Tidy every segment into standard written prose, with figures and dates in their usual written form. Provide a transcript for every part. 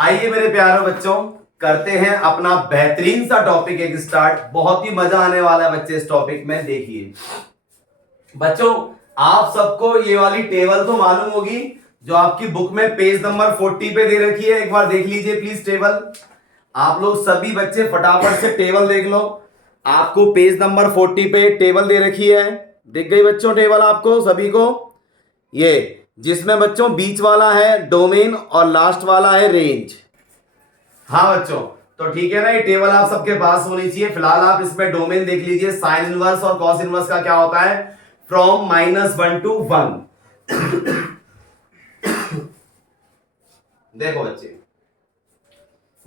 आइए मेरे प्यारे बच्चों, करते हैं अपना बेहतरीन सा टॉपिक एक स्टार्ट। बहुत ही मजा आने वाला है बच्चे इस टॉपिक में। देखिए बच्चों, आप सबको ये वाली टेबल तो मालूम होगी जो आपकी बुक में पेज नंबर 40 पे दे रखी है। एक बार देख लीजिए प्लीज टेबल। आप लोग सभी बच्चे फटाफट से टेबल देख लो। आपको पेज नंबर 40 पे टेबल दे रखी है। दिख गई बच्चों टेबल आपको सभी को? ये जिसमें बच्चों बीच वाला है डोमेन और लास्ट वाला है रेंज। हाँ बच्चों, तो ठीक है ना, ये टेबल आप सबके पास होनी चाहिए। फिलहाल आप इसमें डोमेन देख लीजिए। साइन इनवर्स और कॉस इनवर्स का क्या होता है? From -1 to 1। देखो बच्चे,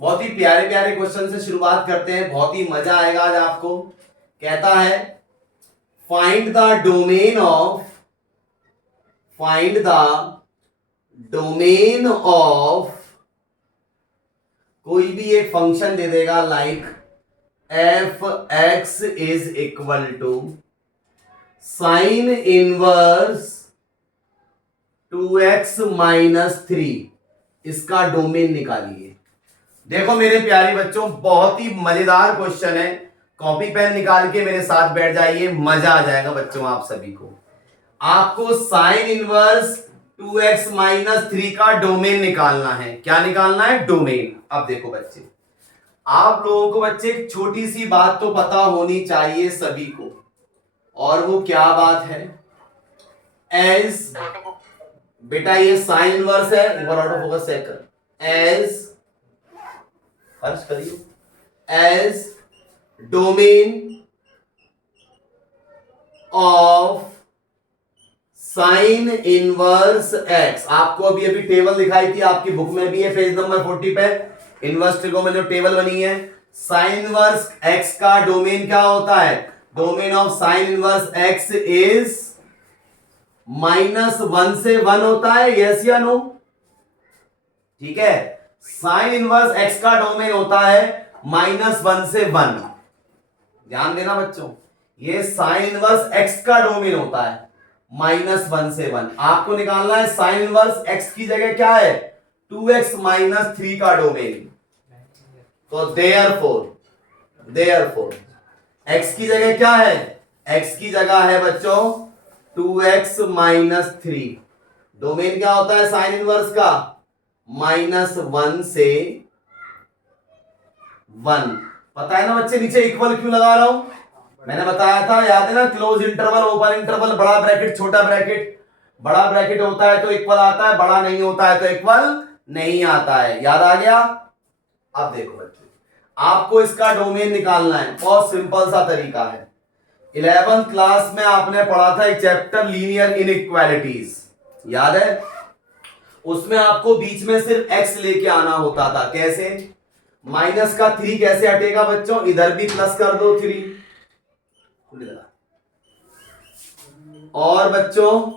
बहुत ही प्यारे प्यारे क्वेश्चन से शुरुआत करते हैं। बहुत ही मजा आएगा आज आपको। कहता है फाइंड द डोमेन ऑफ कोई भी एक फंक्शन दे देगा like f x is equal to sine inverse 2x-3। इसका डोमेन निकालिए। देखो मेरे प्यारे बच्चों, बहुत ही मजेदार क्वेश्चन है। कॉपी पेन निकाल के मेरे साथ बैठ जाइए, मजा आ जाएगा बच्चों आप सभी को। आपको साइन इनवर्स 2x-3 का डोमेन निकालना है। क्या निकालना है? डोमेन। अब देखो बच्चे, आप लोगों को बच्चे एक छोटी सी बात तो पता होनी चाहिए सभी को, और वो क्या बात है? एज बेटा ये साइन इनवर्स है, एक बार ऑटो फोकस चेक कर। एज फर्स्ट करिए, as domain of sine inverse x. आपको अभी अभी टेबल दिखाई थी, आपकी बुक में भी है पेज नंबर 40 पे। इनवर्स ट्रिगोनोमेट्री जो टेबल बनी है, साइन इनवर्स एक्स का डोमेन क्या होता है? Domain of sine inverse x is -1 से 1 होता है। यस या नो? ठीक है, साइन इनवर्स एक्स का डोमेन होता है -1 से 1। ध्यान देना बच्चों, ये साइन इनवर्स एक्स का डोमेन होता है -1 से 1। आपको निकालना है साइन इनवर्स एक्स की जगह क्या है? 2x-3 का डोमेन। तो देयरफॉर x की जगह क्या है? x की जगह है बच्चों 2x-3। डोमेन क्या होता है साइन इनवर्स का? -1 से 1। पता है ना बच्चे नीचे इक्वल क्यों लगा रहा हूं? मैंने बताया था, याद है ना? क्लोज इंटरवल, ओपन इंटरवल, बड़ा ब्रैकेट, छोटा ब्रैकेट। बड़ा ब्रैकेट होता है तो इक्वल आता है, बड़ा नहीं होता है तो इक्वल नहीं आता है। याद आ गया? अब देखो बच्चे, आपको इसका डोमेन निकालना है। बहुत सिंपल सा तरीका है। 11th क्लास में आपने पढ़ा था एक चैप्टर लीनियर इनइक्वालिटीज, याद है? उसमें आपको बीच में सिर्फ x लेके आना होता था। कैसे? माइनस का 3 कैसे हटेगा बच्चों? इधर भी प्लस कर दो 3, और बच्चों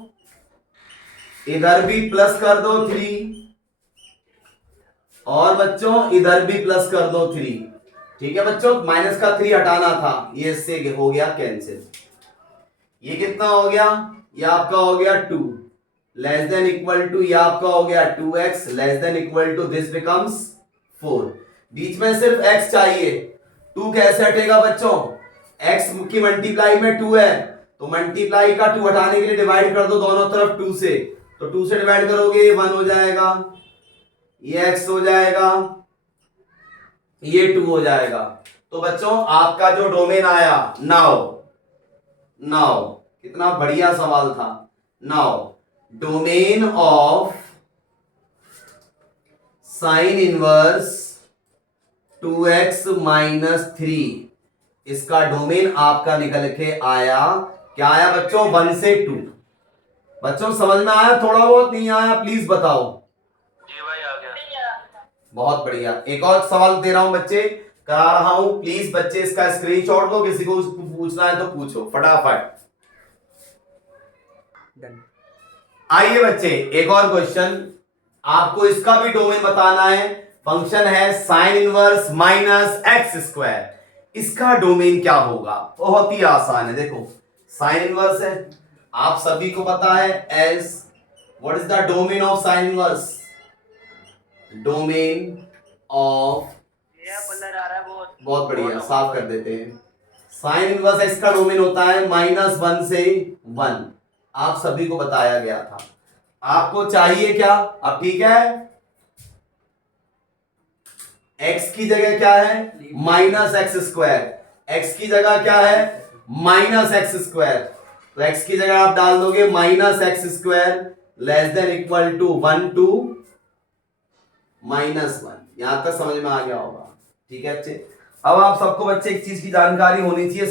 इधर भी प्लस कर दो 3, और बच्चों इधर भी प्लस कर दो 3। ठीक है बच्चों, माइनस का 3 हटाना था, ये इससे हो गया कैंसिल। ये कितना हो गया? ये आपका हो गया 2 लेस देन इक्वल टू, ये आपका हो गया 2x less than equal to, this becomes 4। बीच में सिर्फ x चाहिए। 2 कैसे हटेगा बच्चों? x की मल्टीप्लाई में 2 है, तो मल्टीप्लाई का 2 हटाने के लिए डिवाइड कर दो दोनों तरफ 2 से। तो 2 से डिवाइड करोगे 1 हो जाएगा, ये x हो जाएगा, ये 2 हो जाएगा। तो बच्चों आपका जो डोमेन आया, नाउ कितना बढ़िया सवाल था। Now domain of sine inverse 2x-3, इसका डोमेन आपका निकल के आया। क्या आया बच्चों? 1 से 2। बच्चों समझ में आया? थोड़ा बहुत नहीं आया प्लीज बताओ। जी भाई आ गया। बहुत बढ़िया। एक और सवाल दे रहा हूं बच्चे, करा रहा हूं, प्लीज बच्चे इसका स्क्रीनशॉट लो। किसी को पूछना है तो पूछो फटाफट। आइए बच्चे, एक और क्वेश्चन। आपको इसका भी डोमेन बताना है। फंक्शन है साइन इनवर्स -x²। इसका डोमेन क्या होगा? बहुत ही आसान है। देखो साइन इनवर्स है, आप सभी को पता है as, what is the domain of sine inverse? Domain of, ये कलर आ रहा है बहुत बढ़िया, साफ कर देते हैं। साइन इनवर्स एक्स का डोमेन होता है -1 से 1, आप सभी को बताया गया था। आपको चाहिए क्या अब? ठीक है, x की जगह क्या है -x², x की जगह क्या है -x², तो x की जगह आप डाल दोगे -x² less than equal to 1 to -1। यहां तक समझ में आ गया होगा? ठीक है बच्चे। अब आप सबको बच्चे एक चीज की जानकारी होनी चाहिए।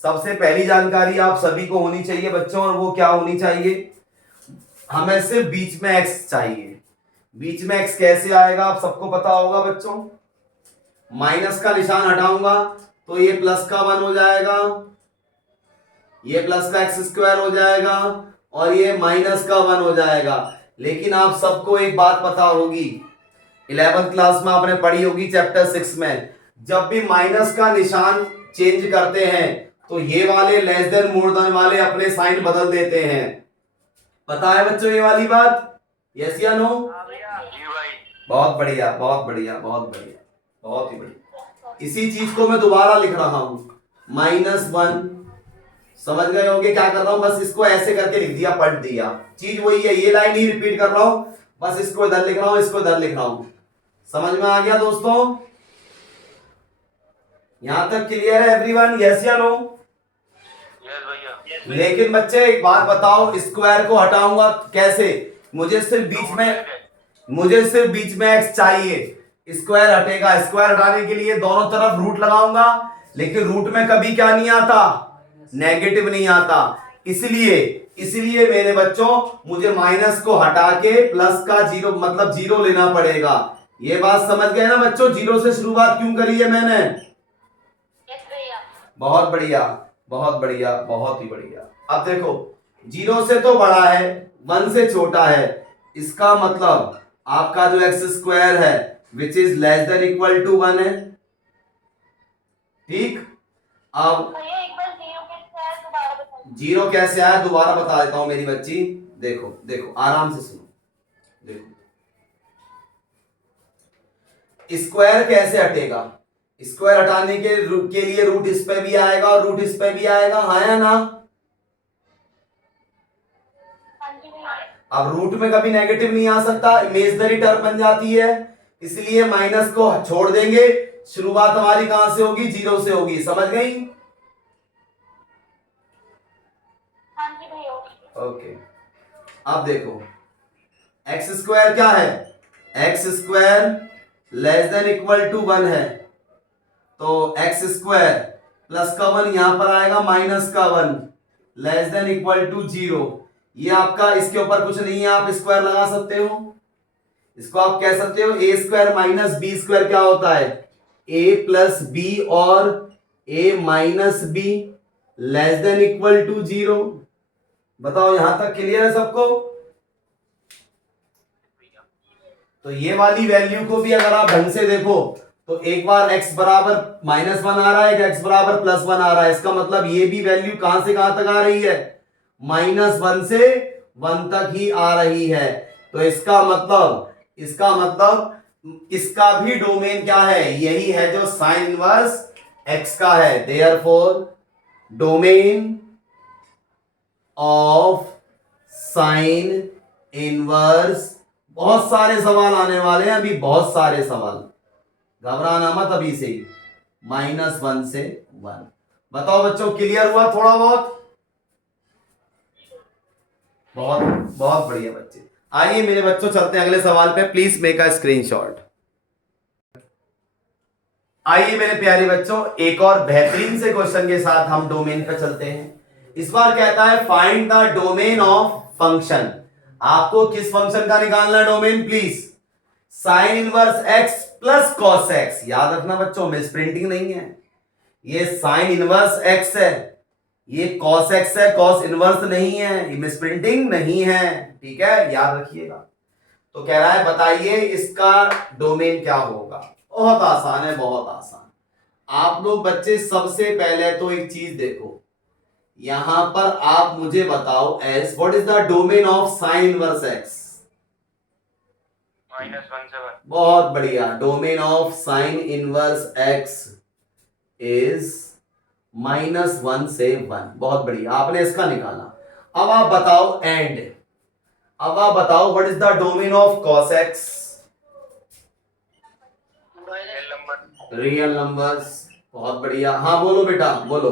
सबसे पहली जानकारी आप सभी को होनी चाहिए बच्चों, और वो क्या होनी चाहिए? हमें सिर्फ बीच में x चाहिए। बीच में x कैसे आएगा आप सबको पता होगा बच्चों। माइनस का निशान हटाऊंगा तो ये प्लस का 1 हो जाएगा, ये प्लस का x² हो जाएगा, और ये माइनस का 1 हो जाएगा। लेकिन आप सबको एक बात पता होगी, 11th क्लास में आपने पढ़ी होगी चैप्टर 6 में, जब भी माइनस का निशान चेंज करते हैं तो ये वाले लेस देन मोर देन वाले अपने साइन बदल देते हैं। पता है बच्चों ये वाली बात? यस या नो? जी भाई। बहुत बढ़िया, बहुत बढ़िया, बहुत बढ़िया, बहुत ही बढ़िया। इसी चीज को मैं दोबारा लिख रहा हूं, -1। समझ गए होंगे क्या कर रहा हूं? बस इसको ऐसे करके लिख दिया, पढ़ दिया, चीज वही है, ये लाइन ही रिपीट कर रहा हूं, बस इसको इधर लिख रहा हूं, इसको इधर लिख रहा हूं। समझ में आ गया दोस्तों? यहां तक क्लियर है एवरीवन? यस या नो? यस भैया। लेकिन बच्चे एक बात बताओ, स्क्वायर को हटाऊंगा कैसे? मुझे सिर्फ बीच में x चाहिए, स्क्वायर हटेगा। स्क्वायर हटाने के लिए दोनों तरफ रूट लगाऊंगा, लेकिन रूट में कभी क्या नहीं आता? नेगेटिव नहीं आता। इसलिए मेरे बच्चों मुझे माइनस को हटा के प्लस का 0 मतलब 0 लेना पड़ेगा। ये बात समझ गए ना बच्चों? 0 से शुरुआत क्यों करी है मैंने? बहुत बढ़िया, बहुत बढ़िया, बहुत ही बढ़िया। अब देखो, 0 से तो बड़ा है, 1 से छोटा है, इसका मतलब आपका जो x² है which is less than equal to 1 है। ठीक, अब 0 कैसे आया दोबारा बता देता हूं मेरी बच्ची। देखो देखो, आराम से सुनो। देखो, स्क्वायर कैसे हटेगा? स्क्वायर हटाने के लिए रूट इस पे भी आएगा और रूट इस पे भी आएगा, हाँ या ना? अब रूट में कभी नेगेटिव नहीं आ सकता, इमेजिनरी टर्म बन जाती है, इसलिए माइनस को छोड़ देंगे। शुरुआत हमारी कहां से होगी? 0 से होगी। समझ गई? ओके। अब देखो, x² क्या है? x² less than equal to 1 है, तो x² प्लस का 1 यहां पर आएगा, माइनस का 1 लेस देन इक्वल टू 0। ये आपका, इसके ऊपर कुछ नहीं है, आप स्क्वायर लगा सकते हो। इसको आप कह सकते हो a² माइनस b² क्या होता है? a प्लस बी और a minus b less than equal to 0। बताओ यहां तक क्लियर है सबको? तो ये वाली वैल्यू को भी अगर आप ढंग से देखो तो एक बार x बराबर -1 आ रहा है, x बराबर +1 आ रहा है, इसका मतलब ये भी वैल्यू कहां से कहां तक आ रही है? -1 से 1 तक ही आ रही है। तो इसका मतलब इसका भी डोमेन क्या है? यही है जो साइन इनवर्स x का है। Therefore domain of sine inverse, बहुत सारे सवाल आने वाले हैं अभी, बहुत सारे सवाल, घबराना मत अभी से ही। -1 से 1। बताओ बच्चों, क्लियर हुआ थोड़ा बहुत? बहुत बहुत बढ़िया बच्चे। आइए मेरे बच्चों, चलते हैं अगले सवाल पे। Please make a screenshot. आइए मेरे प्यारे बच्चों, एक और बेहतरीन से क्वेश्चन के साथ हम डोमेन पे चलते हैं। इस बार कहता है find the domain of function. आपको किस फंक्शन का निकालना है domain? Please, sign inverse x plus cos x। याद रखना बच्चों, मिस प्रिंटिंग नहीं है। ये साइन इनवर्स x है, ये कॉस x है, कॉस इनवर्स नहीं है, ये मिस प्रिंटिंग नहीं है। ठीक है, याद रखिएगा। तो कह रहा है बताइए इसका डोमेन क्या होगा। बहुत आसान है, बहुत आसान। आप लोग बच्चे सबसे पहले तो एक चीज देखो, यहां पर आप मुझे बताओ S what is the domain of sine inverse x? -1 से 1। बहुत बढ़िया। Domain of sine inverse x is -1 से 1। बहुत बढ़िया, आपने इसका निकाला। अब आप बताओ what is the domain of cos x? Real number. Real numbers. बहुत बढ़िया। हाँ बोलो बेटा, बोलो।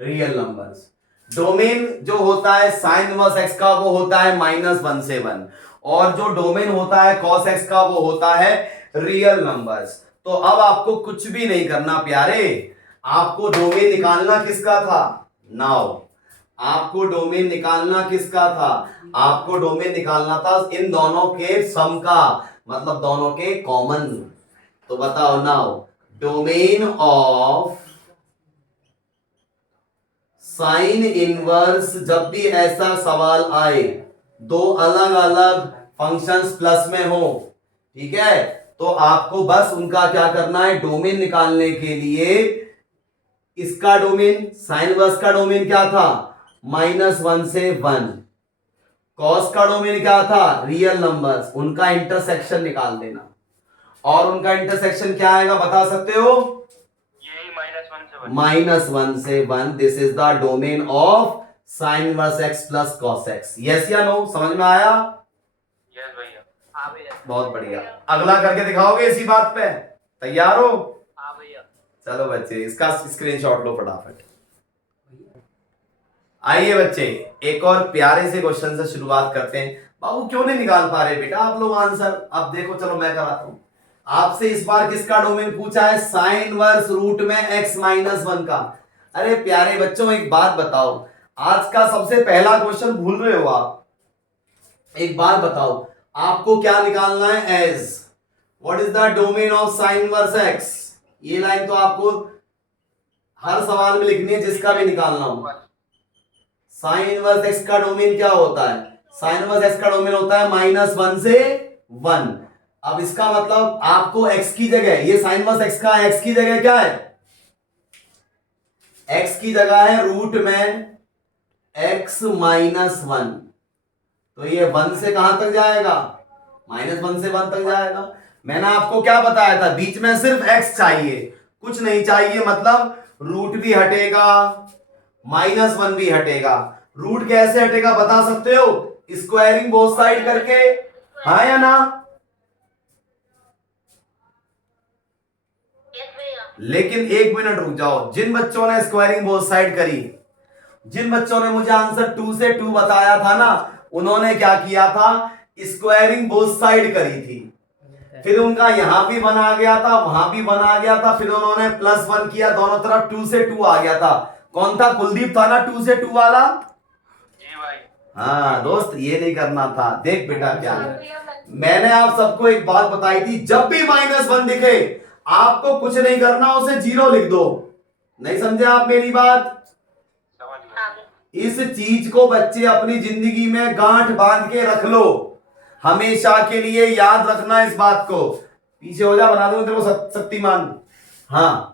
Real numbers. डोमेन जो होता है साइन इनवर्स एक्स का वो होता है -1 से 1, और जो डोमेन होता है कॉस एक्स का वो होता है रियल नंबर्स। तो अब आपको कुछ भी नहीं करना प्यारे, आपको डोमेन निकालना किसका था? नाउ आपको डोमेन निकालना किसका था? आपको डोमेन निकालना था इन दोनों के सम का, मतलब दोनों के कॉमन। तो बताओ now, domain of sine inverse, जब भी ऐसा सवाल आए, दो अलग अलग फंक्शंस प्लस में हो, ठीक है, तो आपको बस उनका क्या करना है? डोमेन निकालने के लिए इसका डोमेन, साइन इनवर्स का डोमेन क्या था? -1 से 1। कॉस का डोमेन क्या था? Real numbers. उनका इंटरसेक्शन निकाल देना। और उनका इंटरसेक्शन क्या आएगा, बता सकते हो? यही -1 से 1। -1 से 1। This is the domain of sine inverse x plus cos x. Yes या नो? समझ में आया? यस भैया। हाँ भैया। बहुत बढ़िया। अगला करके दिखाओगे इसी बात पे? तैयार हो? हाँ भैया। चलो बच्चे, इसका स्क्रीनशॉट लो फटाफट। आइए बच्चे, एक और प्यारे से क्वेश्चन से शुरुआत करते हैं। बाबू क्यों नहीं निकाल पा रहे बेटा आप लोग आंसर? अब देखो, चलो मैं कराता हूं आपसे। इस बार किसका डोमेन पूछा है? साइन इनवर्स रूट में x-1 का। अरे प्यारे बच्चों, एक बात बताओ, आज का सबसे पहला क्वेश्चन भूल रहे हो आप? एक बात बताओ, आपको क्या निकालना है? As what is the domain of sine inverse x? ये लाइन तो आपको हर सवाल में लिखनी है, जिसका भी निकालना हो। साइन इनवर्स x का डोमेन क्या होता है? साइन इनवर्स x का डोमेन होता है -1 से 1। अब इसका मतलब आपको x की जगह, ये साइन इनवर्स x का x की जगह क्या है? x की जगह है रूट में x-1। तो ये 1 से कहां तक जाएगा? -1 से 1 तक जाएगा। मैंने आपको क्या बताया था? बीच में सिर्फ x चाहिए, कुछ नहीं चाहिए। मतलब रूट भी हटेगा, -1 भी हटेगा। रूट कैसे हटेगा बता सकते हो? स्क्वायरिंग बोथ साइड करके, हाँ या ना? लेकिन एक मिनट रुक जाओ, जिन बच्चों ने स्क्वायरिंग बोथ साइड करी, जिन बच्चों ने मुझे आंसर 2 से 2 बताया था ना, उन्होंने क्या किया था? स्क्वायरिंग बोथ साइड करी थी। फिर उनका यहां भी 1 आ गया था, वहां भी 1 आ गया था, फिर उन्होंने +1 किया, दोनों तरफ 2 से 2 आ गया था। कौन था? कुलदीप था ना 2 से 2 वाला? जी भाई। हाँ दोस्त, ये नहीं करना था। देख बेटा क्या है, मैंने आप सबको एक बात बताई थी, जब भी -1 दिखे आपको कुछ नहीं करना, उसे 0 लिख दो। नहीं समझे आप मेरी बात? समझ गया। इस चीज को बच्चे अपनी जिंदगी में गांठ बांध के रख लो, हमेशा के लिए याद रखना इस बात को। पीछे हो जा, बना दूंगा तेरे को शक्तिमान। हाँ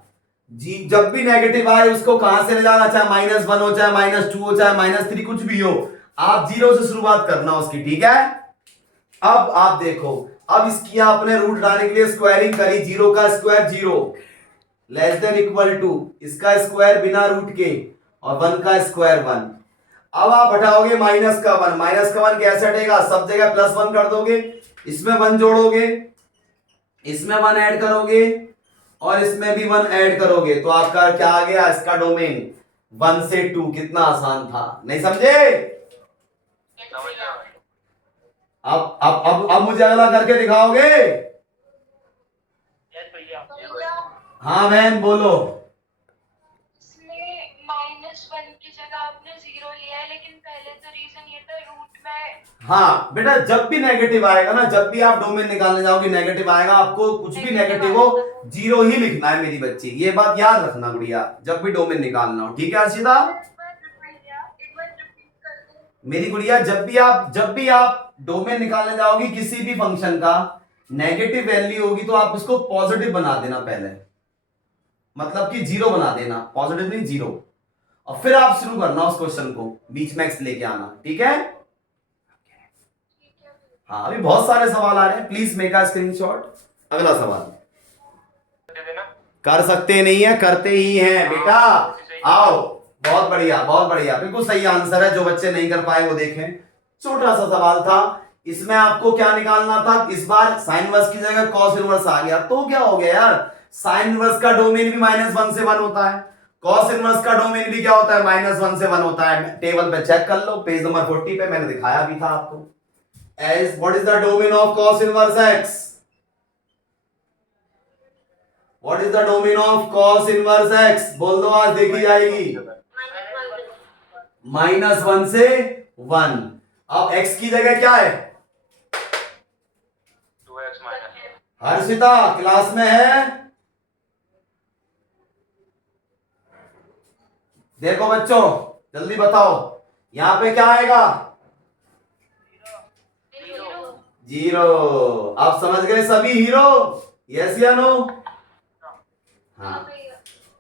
जी, जब भी नेगेटिव आए उसको कहां से ले जाना, चाहे -1 हो, चाहे -2 हो, चाहे -3, कुछ भी हो, आप 0 से शुरुआत करना उसकी, ठीक है? अब आप देखो, अब इसकी आपने रूट लाने के लिए स्क्वायरिंग करी। 0 का square 0 less than equal to इसका स्क्वायर बिना रूट के, और 1 का स्क्वायर 1। अब आप हटाओगे माइनस का 1, माइनस का 1 कैसे हटेगा? सब जगह +1 कर दोगे, इसमें 1 जोड़ोगे, इसमें 1 ऐड करोगे, और इसमें भी 1 ऐड करोगे, तो आपका क्या आ गया? इसका डोमेन 1 से 2। कितना आसान था, नहीं समझे? समझ गया भाई। अब मुझे अगला करके दिखाओगे? यस भैया। हाँ बहन बोलो। इसमें -1 की जगह आपने 0 लिया है, लेकिन पहले तो रीजन ये था रूट में। हाँ बेटा, जब भी नेगेटिव आएगा ना, जब भी आप डोमेन निकालने जाओगे नेगेटिव आएगा, आपको कुछ भी नेगेटिव हो 0 ही लिखना है मेरी बच्ची, ये बात याद रखना गुड़िया, जब भी डोमेन निकालना हो, ठीक है अर्शिता? एक बार रिपीट कर दो। मेरी गुड़िया, जब भी आप डोमेन निकालने जाओगी किसी भी फंक्शन का, नेगेटिव वैल्यू होगी तो आप उसको पॉजिटिव बना देना पहले, मतलब कि 0 बना देना, पॉजिटिव नहीं 0, और फिर आप शुरू करना उस क्वेश्चन को, बीच में x लेके आना, ठीक है? ठीक है। हाँ अभी बहुत सारे सवाल आ रहे हैं, प्लीज मेक अ स्क्रीनशॉट। अगला सवाल। दे देना। कर सकते नहीं है, करते ही हैं बेटा। आओ, बहुत बढ़िया बहुत बढ़िया, बिल्कुल सही आंसर है। जो बच्चे नहीं कर पाए वो देखें। छोटा सा सवाल था, इसमें आपको क्या निकालना था, इस बार साइन इनवर्स की जगह कॉस इनवर्स आ गया, तो क्या हो गया यार, साइन इनवर्स का डोमेन भी -1 से 1 होता है, कॉस इनवर्स का डोमेन भी क्या होता है, -1 से 1 होता है। टेबल पे चेक कर लो, पेज नंबर 40 पे मैंने दिखाया भी था आपको। As what is the domain of cos inverse x, what is the domain of cos inverse x, बोल दो, आज देखी जाएगी। -1 से 1। अब x की जगह क्या है, 2x माइनस। हर्षिता क्लास में है? देखो बच्चों जल्दी बताओ, यहां पे क्या आएगा, 0। आप समझ गए सभी हीरो, यस या नो? हाँ,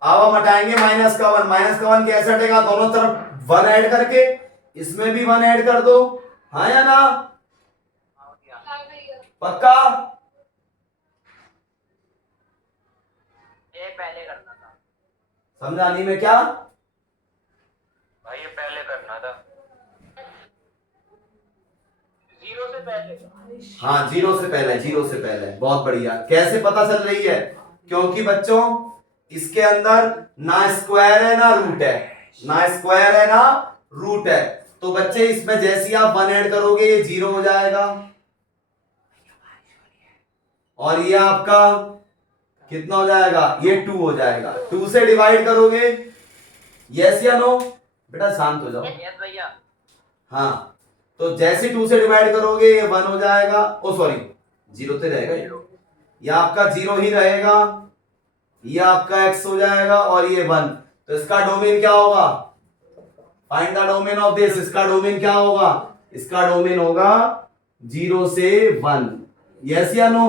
अब हम हटाएंगे माइनस का 1, माइनस का 1 कैसे हटेगा, दोनों तरफ 1 ऐड करके, इसमें भी 1 ऐड कर दो, हाँ या ना? पक्का? ये पहले करना था समझानी में क्या? भाई, ये पहले करना था 0 से पहले। हाँ 0 से पहले, 0 से पहले, बहुत बढ़िया। कैसे पता चल रही है, क्योंकि बच्चों इसके अंदर ना स्क्वायर है ना रूट है, ना स्क्वायर है ना रूट है, तो बच्चे इसमें जैसे ही आप 1 ऐड करोगे ये 0 हो जाएगा, और ये आपका कितना हो जाएगा, ये 2 हो जाएगा। 2 से डिवाइड करोगे, यस या नो? बेटा शांत हो जाओ। यस भैया। हाँ, तो जैसे 2 से डिवाइड करोगे ये 1 हो जाएगा, ओ सॉरी 0 से रहेगा ये आपका 0 ही रहेगा, ये आपका x हो जाएगा और ये 1। तो इसका डोमेन क्या होगा, find the domain of this, इसका डोमेन क्या होगा, इसका डोमेन होगा 0 से 1, यस या नो?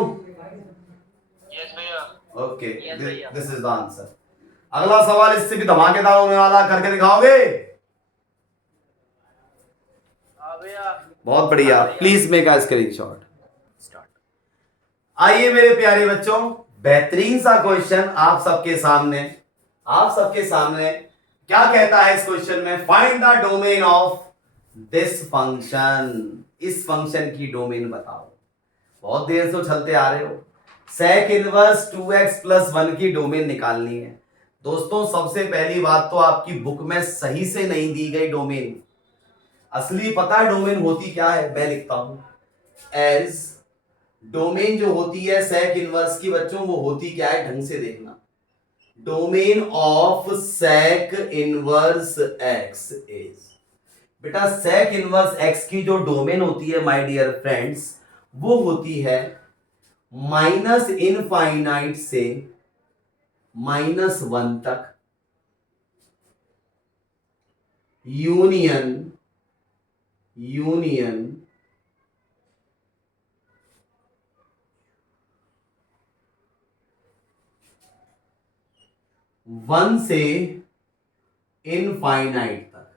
यस भैया। ओके, Yes, भैया। This is the answer. अगला सवाल इससे भी धमाकेदार होने वाला, करके दिखाओगे? हाँ भैया। बहुत बढ़िया, please make a screenshot. Start. आइए मेरे प्यारे बच्चों, बेहतरीन सा क्वेश्चन आप सबके सामने, आप सबके सामने क्या कहता है इस क्वेश्चन में, find the domain of this function, इस फंक्शन की डोमेन बताओ। बहुत देर से चलते आ रहे हो, sec इनवर्स 2x + 1 की डोमेन निकालनी है। दोस्तों सबसे पहली बात तो आपकी बुक में सही से नहीं दी गई डोमेन। असली पता है डोमेन होती क्या है, मैं लिखता हूं एज, डोमेन जो होती है sec इनवर्स की बच्चों, वो होती क्या है ढंग से देखना, domain of sec inverse x is, बेटा sec इनवर्स x की जो डोमेन होती है माय डियर फ्रेंड्स, वो होती है -∞ से -1 तक, यूनियन 1 से इनफाइनाइट तक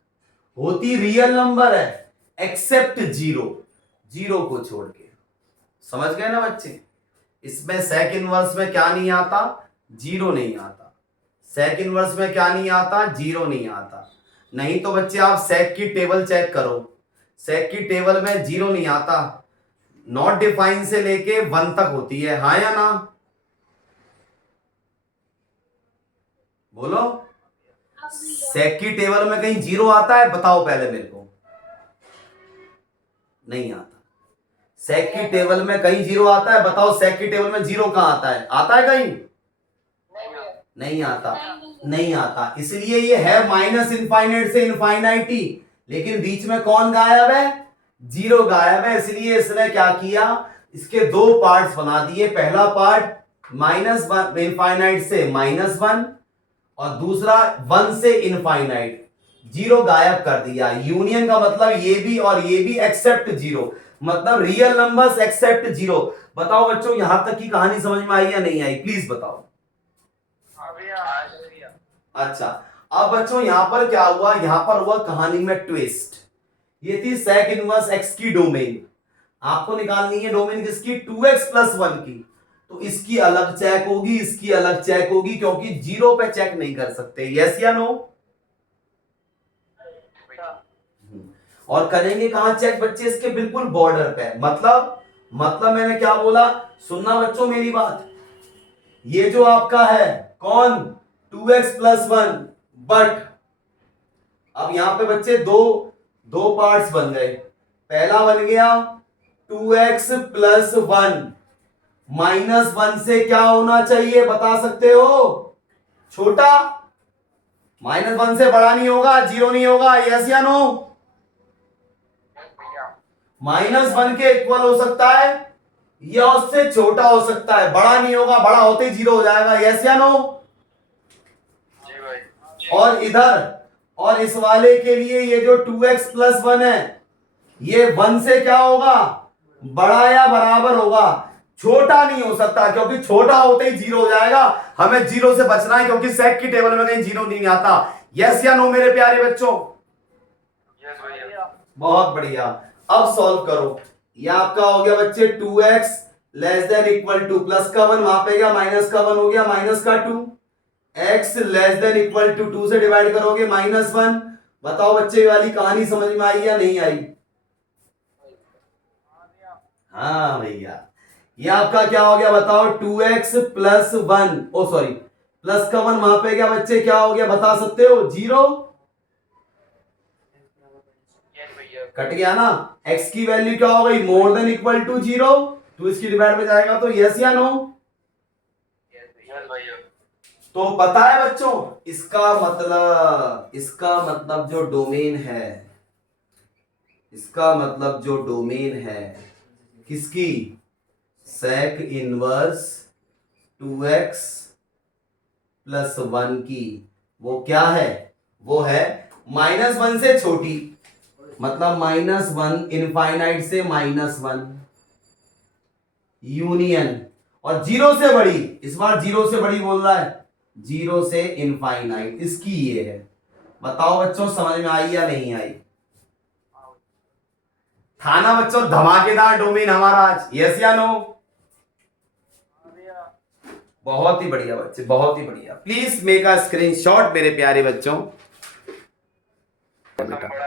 होती, रियल नंबर है एक्सेप्ट 0 को छोड़ के। समझ गए ना बच्चे? इसमें sec इनवर्स में क्या नहीं आता, 0 नहीं आता। sec इनवर्स में क्या नहीं आता, 0 नहीं आता। नहीं तो बच्चे आप sec की टेबल चेक करो, sec की टेबल में 0 नहीं आता, नॉट डिफाइन से लेके 1 तक होती है, हाँ या ना? बोलो, sec की टेबल में कहीं 0 आता है, बताओ पहले मेरे को। नहीं आता। sec की टेबल में कहीं 0 आता है, बताओ sec की टेबल में 0 कहां आता है, आता है कहीं? नहीं आता, नहीं आता। इसलिए ये है -∞ से इनफाइनाइटी, लेकिन बीच में कौन गायब है, 0 गायब है। इसलिए इसने क्या किया, इसके 2 पार्ट्स बना दिए। पहला पार्ट -∞ से -1 और दूसरा 1 से इनफाइनाइट, 0 गायब कर दिया। यूनियन का मतलब ये भी और ये भी एक्सेप्ट 0, मतलब रियल नंबर्स एक्सेप्ट 0। बताओ बच्चों यहां तक की कहानी समझ में आई या नहीं आई, प्लीज बताओ। अच्छा, अब बच्चों यहां पर क्या हुआ, यहां पर हुआ कहानी में ट्विस्ट। ये थी sec इनवर्स x की डोमेन। आपको निकालनी है डोमेन किसकी, 2x प्लस 1 की। तो इसकी अलग चेक होगी, इसकी अलग चेक होगी, क्योंकि जीरो पे चेक नहीं कर सकते। यस या नो? और करेंगे कहां चेक बच्चे, इसके बिल्कुल बॉर्डर पे। मतलब मैंने क्या बोला, सुनना बच्चों मेरी बात। ये जो आपका है कौन, 2x प्लस 1, बट अब यहां पे बच्चे दो पार्ट्स बन गए। पहला बन गया 2x प्लस 1, माइनस 1 से क्या होना चाहिए बता सकते हो, छोटा। माइनस 1 से बड़ा नहीं होगा, जीरो नहीं होगा। यस या नो? माइनस 1 के इक्वल हो सकता है या उससे छोटा हो सकता है, बड़ा नहीं होगा, बड़ा होते ही जीरो हो जाएगा। यस या नो? जी भाई। और इधर और इस वाले के लिए ये जो 2x प्लस 1 है, ये 1 से क्या होगा, बड़ा या बराबर होगा, छोटा नहीं हो सकता, क्योंकि छोटा होते ही जीरो हो जाएगा। हमें जीरो से बचना है, क्योंकि सेक की टेबल में कहीं जीरो नहीं आता। यस या नो मेरे प्यारे बच्चों? यस भैया। बहुत बढ़िया। अब सॉल्व करो। ये आपका हो गया बच्चे 2x less than equal to, plus का 1 वहां पे गया, माइनस का 1 हो गया, माइनस का 2, x less than equal to 2 से डिवाइड करोगे -1। बताओ बच्चे ये वाली कहानी समझ में आई या नहीं आई? हाँ भैया, ये आपका क्या हो गया बताओ, 2x प्लस 1, ओ सॉरी प्लस का 1 वहां पे गया बच्चे, क्या हो गया बता सकते हो, 0। यस भैया। कट गया ना। x की वैल्यू क्या हो गई, मोर देन इक्वल टू 0, तो इसकी डिवाइड में जाएगा। तो यस या नो? यस भैया। तो पता है बच्चों, इसका मतलब जो डोमेन है, इसका मतलब जो डोमेन है किसकी, सेक इनवर्स 2x प्लस 1 की, वो क्या है, वो है -1 से छोटी, मतलब -1 इनफाइनाइट से -1 यूनियन, और 0 से बड़ी, इस बार 0 से बड़ी बोल रहा है, 0 से इनफाइनाइट, इसकी ये है। बताओ बच्चों समझ में आई या नहीं आई? था ना बच्चों धमाकेदार डोमेन हमारा आज? यस या नो? बहुत ही बढ़िया बच्चे, बहुत ही बढ़िया। प्लीज मेक अ स्क्रीनशॉट मेरे प्यारे बच्चों। बेटा